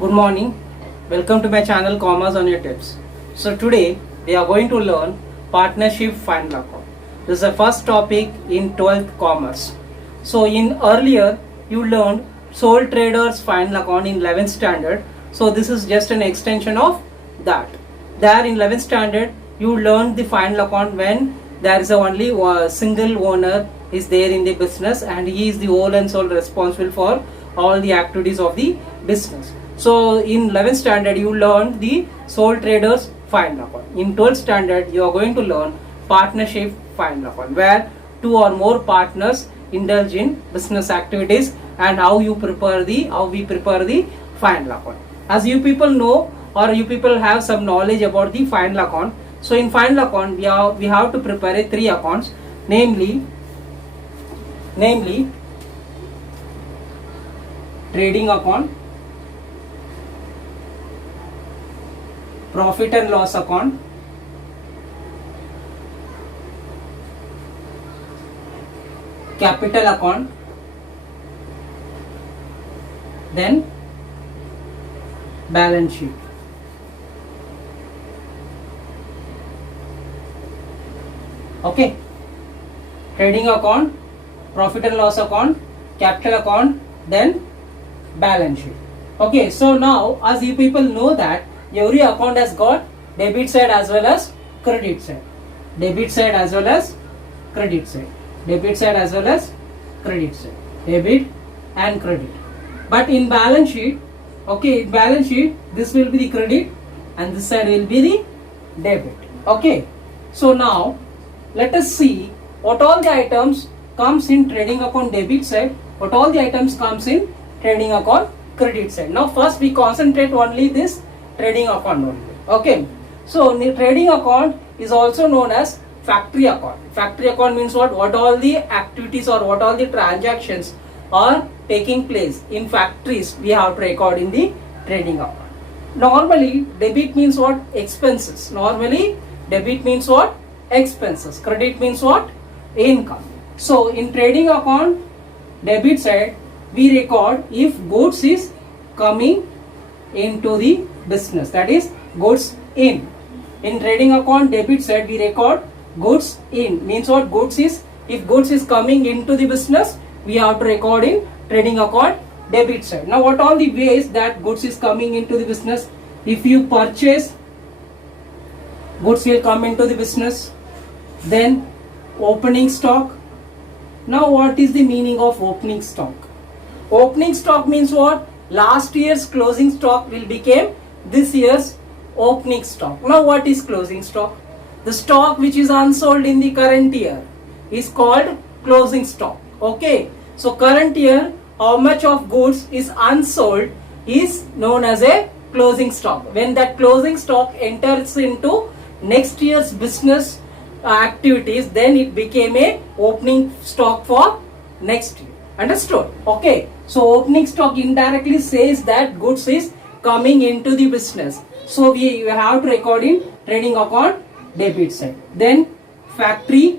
Good morning. Welcome to my channel Commerce on your tips. So today we are going to learn partnership final account. This is the first topic in 12th commerce. So in earlier you learned sole traders final account in 11th standard. So this is just an extension of that. There in 11th standard you learned the final account when there is only a single owner is there in the business and he is the whole and sole responsible for all the activities of the business. So in 11th standard you learn the sole traders final account. In 12th standard you are going to learn partnership final account, where two or more partners indulge in business activities and how we prepare the final account. As you people know, or you people have some knowledge about the final account. So in final account we have to prepare three accounts, namely trading account, profit and loss account, capital account, then balance sheet. Okay, trading account, profit and loss account, capital account, then balance sheet. Okay, so now as you people know that every account has got debit side as well as credit side, debit side as well as credit side, debit side as well as credit side, debit and credit. But in balance sheet, okay, in balance sheet this will be the credit and this side will be the debit. Okay, so now let us see what all the items comes in trading account debit side, what all the items comes in trading account credit side. Now first we concentrate only this trading account only. Okay, so the trading account is also known as factory account. Factory account means what all the activities or what all the transactions are taking place in factories we have to record in the trading account. Normally debit means what? Expenses. Normally debit means what? Expenses. Credit means what? Income. So in trading account debit side we record if goods is coming into the business, that is goods in. In trading account debit side we record goods in, means what? Goods is, if goods is coming into the business we have to record in trading account debit side. Now what all the ways that goods is coming into the business? If you purchase, goods will come into the business. Then opening stock. Now what is the meaning of opening stock? Opening stock means what? Last year's closing stock will become this year's opening stock. Now what is closing stock? The stock which is unsold in the current year is called closing stock. Okay, so current year how much of goods is unsold is known as a closing stock. When that closing stock enters into next year's business activities, then it became a opening stock for next year. Understood? Okay, so opening stock indirectly says that goods is coming into the business, so we have to record in trading account debit side. Then factory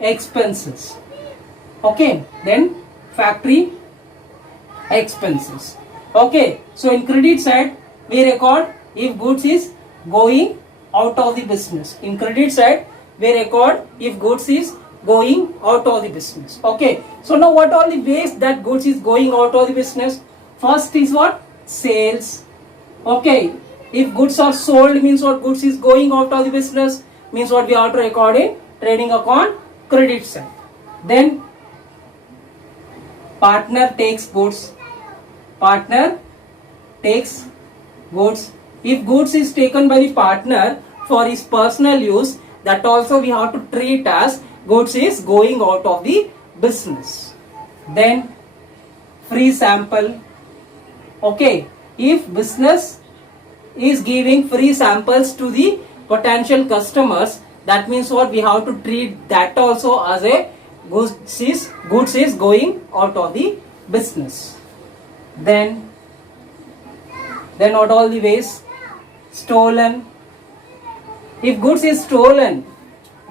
expenses. Okay, then factory expenses. Okay, so in credit side we record if goods is going out of the business. In credit side we record if goods is going out of the business. Okay, so now what all the ways that goods is going out of the business? First is what? Sales. Okay, if goods are sold means what? Goods is going out of the business, means what? We have to record in trading account credit side. Then partner takes goods. Partner takes goods. If goods is taken by the partner for his personal use, that also we have to treat as goods is going out of the business. Then free sample. Okay, if business is giving free samples to the potential customers, that means what? We have to treat that also as a goods is going out of the business. Then what all the ways? Stolen. If goods is stolen,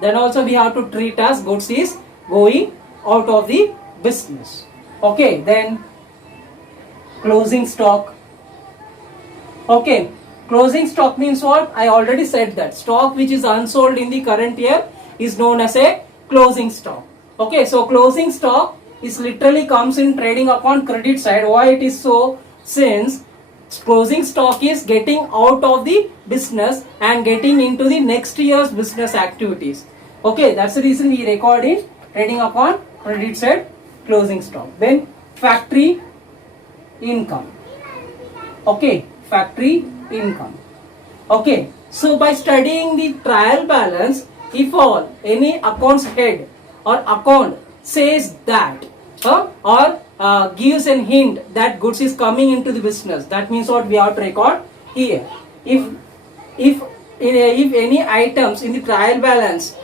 then also we have to treat as goods is going out of the business. Okay, then closing stock. Okay, closing stock means what? I already said that stock which is unsold in the current year is known as a closing stock. Okay, so closing stock is literally comes in trading account credit side. Why it is so? Since closing stock is getting out of the business and getting into the next year's business activities. Okay, that's the reason we record in trading account credit side closing stock. Then factory income. Okay, factory income. Okay, so by studying the trial balance, if all any accounts head or account says that or gives a hint that goods is coming into the business, that means what we have to record here. If any items in the trial balance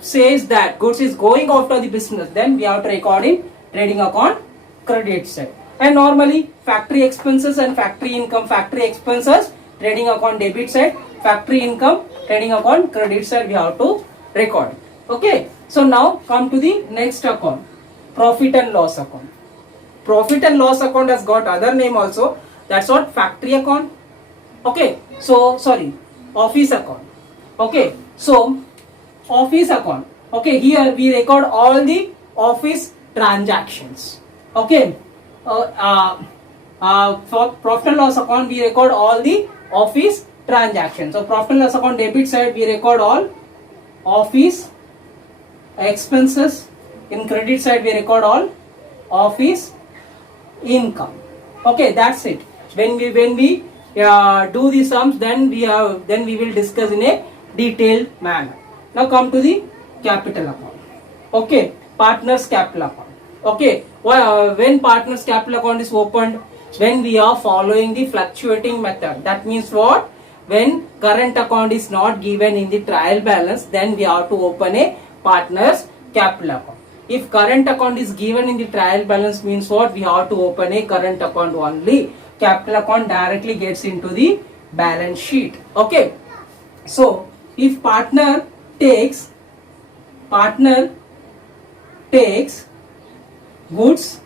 says that goods is going out of the business, then we have to record in trading account credit side. And normally factory expenses and factory income, factory expenses trading account debit side, factory income trading account credit side we have to record. Okay, so now come to the next account, profit and loss account. Profit and loss account has got other name also, that's what factory account. Okay, so sorry, office account. Okay, so office account. Okay, here we record all the office transactions. Okay, for profit and loss account we record all the office transactions. So profit and loss account debit side we record all office expenses. In credit side we record all office income. Okay, that's it. When we do the sums, then we will discuss in a detailed manner. Now come to the capital account. Okay, partners capital account. Okay, when partners capital account is opened, when we are following the fluctuating method, that means what? When current account is not given in the trial balance, then we have to open a partners capital account. If current account is given in the trial balance, means what? We have to open a current account only. Capital account directly gets into the balance sheet. Okay, so if partner takes goods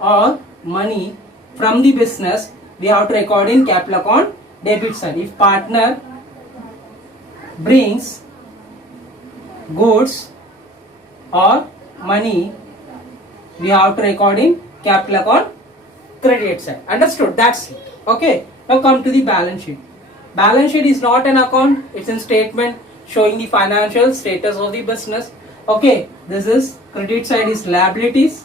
or money from the business, we have to record in capital account debit side. If partner brings goods or money, we have to record in capital account credit side. Understood? That's it. Okay, now come to the balance sheet. Balance sheet is not an account, it's a statement showing the financial status of the business. Okay, this is credit side is liabilities,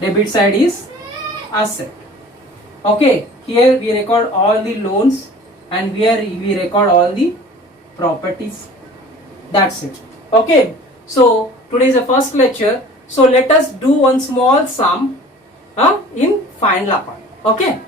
debit side is asset. Okay, here we record all the loans and here we record all the properties. That's it. Okay, so today is the first lecture. So let us do one small sum in final account. Okay.